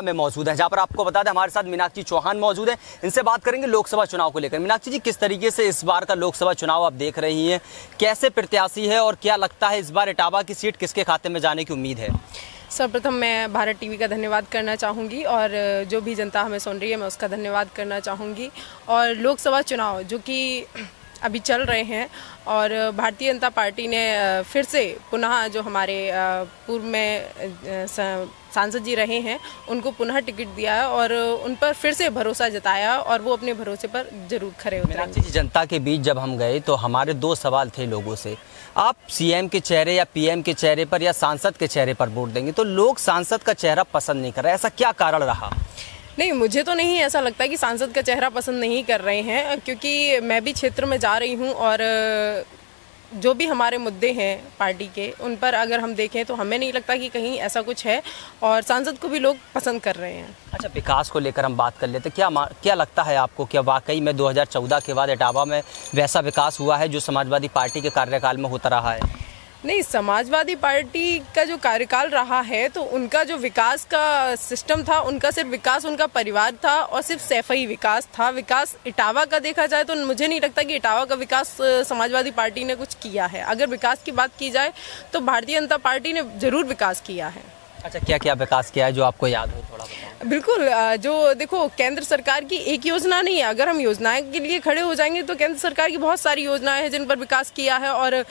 में मौजूद है, जहां पर आपको बता दें हमारे साथ मीनाक्षी चौहान मौजूद है। इनसे बात करेंगे लोकसभा चुनाव को लेकर। मीनाक्षी जी, किस तरीके से इस बार का लोकसभा चुनाव आप देख रही हैं, कैसे प्रत्याशी है और क्या लगता है इस बार इटावा की सीट किसके खाते में जाने की उम्मीद है? सर्वप्रथम मैं भारत टीवी का धन्यवाद करना चाहूँगी और जो भी जनता हमें सुन रही है मैं उसका धन्यवाद करना चाहूँगी। और लोकसभा चुनाव जो कि अभी चल रहे हैं और भारतीय जनता पार्टी ने फिर से पुनः जो हमारे पूर्व में सांसद जी रहे हैं उनको पुनः टिकट दिया है और उन पर फिर से भरोसा जताया और वो अपने भरोसे पर जरूर खरे उतरेंगे। जनता के बीच जब हम गए तो हमारे दो सवाल थे लोगों से, आप सीएम के चेहरे या पीएम के चेहरे पर या सांसद के चेहरे पर वोट देंगे, तो लोग सांसद का चेहरा पसंद नहीं कर रहे, ऐसा क्या कारण रहा? नहीं, मुझे तो नहीं ऐसा लगता कि सांसद का चेहरा पसंद नहीं कर रहे हैं, क्योंकि मैं भी क्षेत्र में जा रही हूं और जो भी हमारे मुद्दे हैं पार्टी के उन पर अगर हम देखें तो हमें नहीं लगता कि कहीं ऐसा कुछ है और सांसद को भी लोग पसंद कर रहे हैं। अच्छा, विकास को लेकर हम बात कर लेते, क्या लगता है आपको, क्या वाकई में 2014 के बाद इटावा में वैसा विकास हुआ है जो समाजवादी पार्टी के कार्यकाल में होता रहा है? नहीं, समाजवादी पार्टी का जो कार्यकाल रहा है तो उनका जो विकास का सिस्टम था, उनका सिर्फ विकास उनका परिवार था और सिर्फ सैफई विकास था। विकास इटावा का देखा जाए तो मुझे नहीं लगता कि इटावा का विकास समाजवादी पार्टी ने कुछ किया है। अगर विकास की बात की जाए तो भारतीय जनता पार्टी ने जरूर विकास किया है। अच्छा, क्या क्या विकास किया है जो आपको याद हो, थोड़ा बताओ। बिल्कुल, जो देखो केंद्र सरकार की एक योजना नहीं है, अगर हम योजनाएं के लिए खड़े हो जाएंगे तो केंद्र सरकार की बहुत सारी योजनाएं हैं जिन पर विकास किया है। और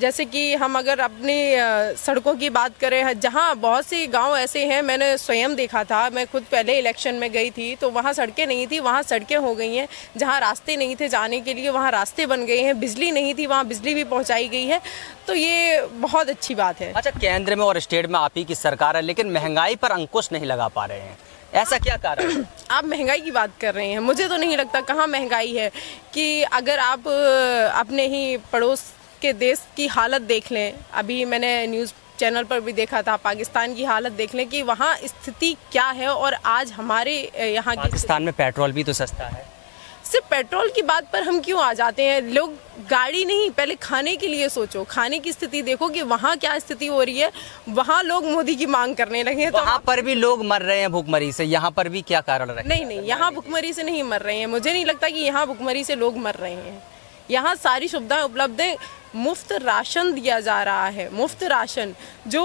जैसे कि हम अगर अपनी सड़कों की बात करें, जहां बहुत से गांव ऐसे हैं, मैंने स्वयं देखा था, मैं खुद पहले इलेक्शन में गई थी तो वहां सड़कें नहीं थी, वहां सड़कें हो गई हैं। जहां रास्ते नहीं थे जाने के लिए वहां रास्ते बन गए हैं, बिजली नहीं थी वहां बिजली भी पहुंचाई गई है, तो ये बहुत अच्छी बात है। अच्छा, केंद्र में और स्टेट में आप ही की सरकार है लेकिन महंगाई पर अंकुश नहीं लगा पा रहे हैं, ऐसा क्या कारण है? आप महंगाई की बात कर रहे हैं, मुझे तो नहीं लगता, कहाँ महंगाई है। कि अगर आप अपने ही पड़ोस के देश की हालत देख लें, अभी मैंने न्यूज़ चैनल पर भी देखा था, पाकिस्तान की हालत देख लें कि वहाँ स्थिति क्या है और आज हमारे यहाँ की पाकिस्तान में पेट्रोल भी तो सस्ता है। सिर्फ पेट्रोल की बात पर हम क्यों आ जाते हैं? लोग गाड़ी नहीं, पहले खाने के लिए सोचो, खाने की स्थिति देखो कि वहाँ क्या स्थिति हो रही है। वहाँ लोग मोदी की मांग करने लगे हैं, तो वहाँ पर भी लोग मर रहे हैं भूखमरी से, यहाँ पर भी क्या कारण रहे? नहीं, यहाँ भूखमरी से नहीं मर रहे हैं, मुझे नहीं लगता कि यहाँ भूखमरी से लोग मर रहे हैं। यहाँ सारी सुविधाएं उपलब्ध है, मुफ्त राशन दिया जा रहा है, मुफ्त राशन जो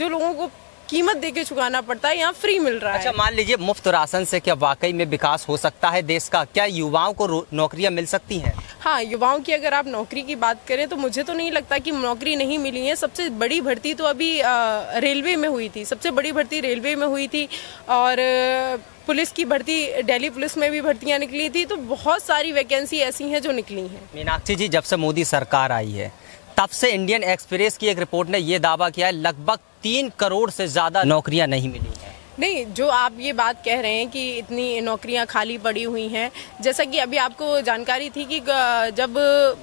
लोगों को कीमत देके चुकाना पड़ता है यहाँ फ्री मिल रहा है। अच्छा, मान लीजिए मुफ्त राशन से क्या वाकई में विकास हो सकता है देश का? क्या युवाओं को नौकरियां मिल सकती हैं? हाँ, युवाओं की अगर आप नौकरी की बात करें तो मुझे तो नहीं लगता कि नौकरी नहीं मिली है। सबसे बड़ी भर्ती तो अभी रेलवे में हुई थी, सबसे बड़ी भर्ती रेलवे में हुई थी और पुलिस की भर्ती, दिल्ली पुलिस में भी भर्तियां निकली थी, तो बहुत सारी वैकेंसी ऐसी हैं जो निकली हैं। मीनाक्षी जी, जब से मोदी सरकार आई है तब से इंडियन एक्सप्रेस की एक रिपोर्ट ने यह दावा किया है लगभग 3 करोड़ से ज्यादा नौकरियां नहीं मिली हैं। नहीं, जो आप ये बात कह रहे हैं कि इतनी नौकरियां खाली पड़ी हुई हैं, जैसा कि अभी आपको जानकारी थी कि जब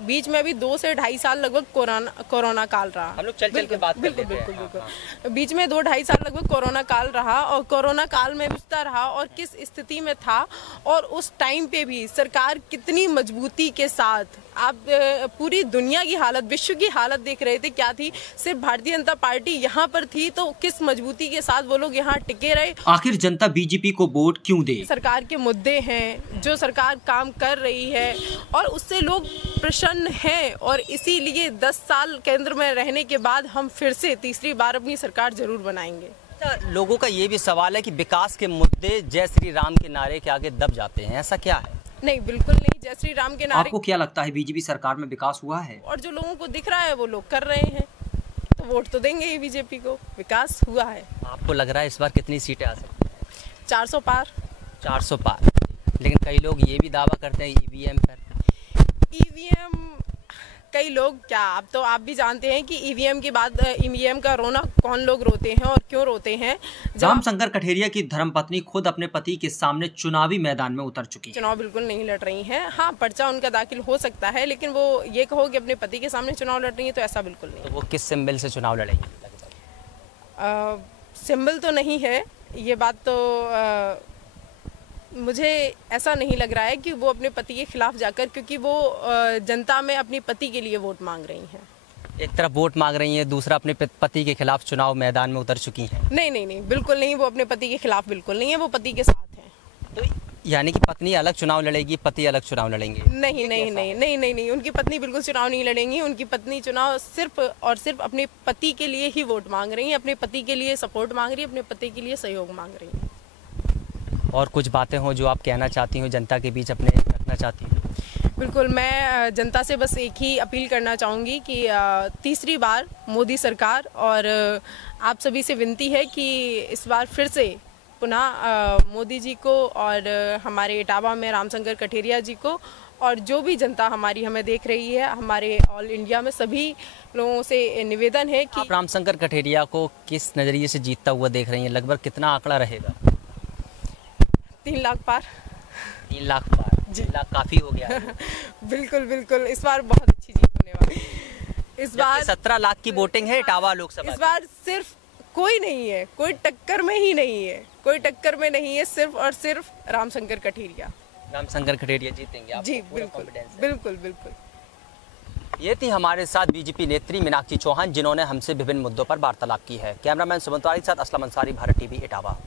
बीच में अभी 2 से 2.5 साल लगभग कोरोना काल रहा। हम लोग चल के बात बिल्कुल बिल्कुल बिल्कुल बीच में 2-2.5 साल लगभग कोरोना काल रहा और कोरोना काल में बिकता रहा और किस स्थिति में था और उस टाइम पे भी सरकार कितनी मजबूती के साथ, आप पूरी दुनिया की हालत, विश्व की हालत देख रहे थे क्या थी, सिर्फ भारतीय जनता पार्टी यहाँ पर थी तो किस मजबूती के साथ वो लोग यहाँ टिके रहे। आखिर जनता बीजेपी को वोट क्यों दे? सरकार के मुद्दे हैं, जो सरकार काम कर रही है और उससे लोग प्रसन्न हैं और इसीलिए 10 साल केंद्र में रहने के बाद हम फिर से तीसरी बार अपनी सरकार जरूर बनाएंगे। लोगों का ये भी सवाल है कि विकास के मुद्दे जय श्री राम के नारे के आगे दब जाते हैं, ऐसा क्या है? नहीं, बिल्कुल नहीं, जय श्री राम के नारे। आपको क्या लगता है बीजेपी सरकार में विकास हुआ है? और जो लोगों को दिख रहा है वो लोग कर रहे हैं, तो वोट तो देंगे ही बीजेपी को। विकास हुआ है। आपको लग रहा है इस बार कितनी सीटें आ सकती हैं? 400 पार। 400 पार, लेकिन कई लोग ये भी दावा करते हैं ईवीएम पर। ईवीएम, कई लोग क्या, अब तो आप भी जानते हैं कि ईवीएम की बात, ईवीएम का रोना कौन लोग रोते हैं और क्यों रोते हैं। रामशंकर कठेरिया की धर्मपत्नी खुद अपने पति के सामने चुनावी मैदान में उतर चुकी है। चुनाव बिल्कुल नहीं लड़ रही हैं। हाँ, पर्चा उनका दाखिल हो सकता है, लेकिन वो ये कहो कि अपने पति के सामने चुनाव लड़ रही है तो ऐसा बिल्कुल नहीं। तो वो किस सिंबल से चुनाव लड़ेगी? सिंबल तो नहीं है, ये बात तो मुझे ऐसा नहीं लग रहा है कि वो अपने पति के खिलाफ जाकर, क्योंकि वो जनता में अपने पति के लिए वोट मांग रही हैं। एक तरफ वोट मांग रही हैं, दूसरा अपने पति के खिलाफ चुनाव मैदान में उतर चुकी हैं। नहीं नहीं नहीं, बिल्कुल नहीं, वो अपने पति के खिलाफ बिल्कुल नहीं है, वो पति के साथ है। तो यानी कि पत्नी अलग चुनाव लड़ेगी, पति अलग चुनाव लड़ेंगे? नहीं नहीं नहीं नहीं नहीं नहीं, उनकी पत्नी बिल्कुल चुनाव नहीं लड़ेंगी। उनकी पत्नी चुनाव सिर्फ और सिर्फ अपने पति के लिए ही वोट मांग रही है, अपने पति के लिए सपोर्ट मांग रही है, अपने पति के लिए सहयोग मांग रही है। और कुछ बातें हो जो आप कहना चाहती हो, जनता के बीच अपने रखना चाहती हूँ? बिल्कुल, मैं जनता से बस एक ही अपील करना चाहूँगी कि तीसरी बार मोदी सरकार और आप सभी से विनती है कि इस बार फिर से पुनः मोदी जी को और हमारे इटावा में रामशंकर कठेरिया जी को और जो भी जनता हमारी हमें देख रही है, हमारे ऑल इंडिया में सभी लोगों से निवेदन है कि आप रामशंकर कठेरिया को किस नज़रिए से जीतता हुआ देख रही हैं? लगभग कितना आंकड़ा रहेगा? 3 लाख पार। 3 लाख पार? 3 लाख काफी हो गया है। बिल्कुल बिल्कुल, इस बार बहुत अच्छी जीत होने वाली है। इस बार 17 लाख की वोटिंग है इटावा लोकसभा। इस बार सिर्फ कोई नहीं है, कोई टक्कर में ही नहीं है, कोई टक्कर में नहीं है, सिर्फ और सिर्फ रामशंकर कठेरिया। रामशंकर कठेरिया जीतेंगे? जी बिल्कुल बिल्कुल बिल्कुल। ये थी हमारे साथ बीजेपी नेत्री मीनाक्षी चौहान, जिन्होंने हमसे विभिन्न मुद्दों पर वार्तालाप की है। कैमरामैन सुमंत वाली के साथ असलम अंसारी, भारत टीवी, इटावा।